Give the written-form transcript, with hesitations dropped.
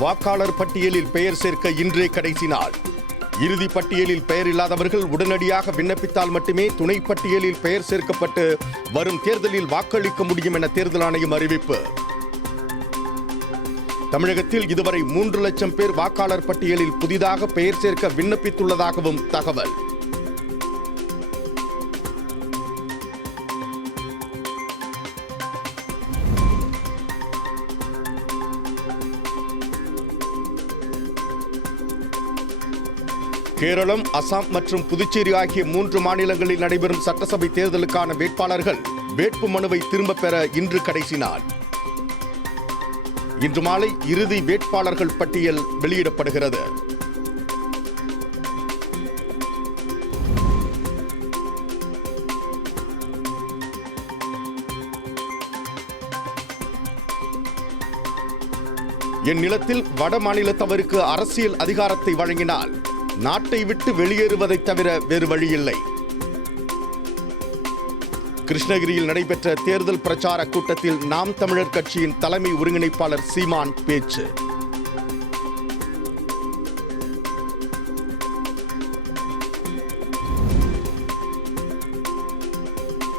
வாக்காளர் பட்டியலில் பெயர் சேர்க்க இன்றே கடைசி நாள். இறுதி பட்டியலில் பெயர் இல்லாதவர்கள் உடனடியாக விண்ணப்பித்தால் மட்டுமே துணை பட்டியலில் பெயர் சேர்க்கப்பட்டு வரும் தேர்தலில் வாக்களிக்க முடியும் என தேர்தல் ஆணையம் அறிவிப்பு. தமிழகத்தில் இதுவரை 3 லட்சம் பேர் வாக்காளர் பட்டியலில் புதிதாக பெயர் சேர்க்க விண்ணப்பித்துள்ளதாகவும் தகவல். கேரளம், அசாம் மற்றும் புதுச்சேரி ஆகிய 3 மாநிலங்களில் நடைபெறும் சட்டசபை தேர்தலுக்கான வேட்பாளர்கள் வேட்பு மனுவை திரும்பப் பெற இன்று கடைசி நாள். இன்று மாலை இறுதி வேட்பாளர்கள் பட்டியல் வெளியிடப்படுகிறது. என் நிலத்தில் வட மாநிலத்தவருக்கு அரசியல் அதிகாரத்தை வழங்கினால் நாட்டை விட்டு வெளியேறுவதை தவிர வேறு வழியில்லை. கிருஷ்ணகிரியில் நடைபெற்ற தேர்தல் பிரச்சார கூட்டத்தில் நாம் தமிழர் கட்சியின் தலைமை ஒருங்கிணைப்பாளர் சீமான் பேச்சு.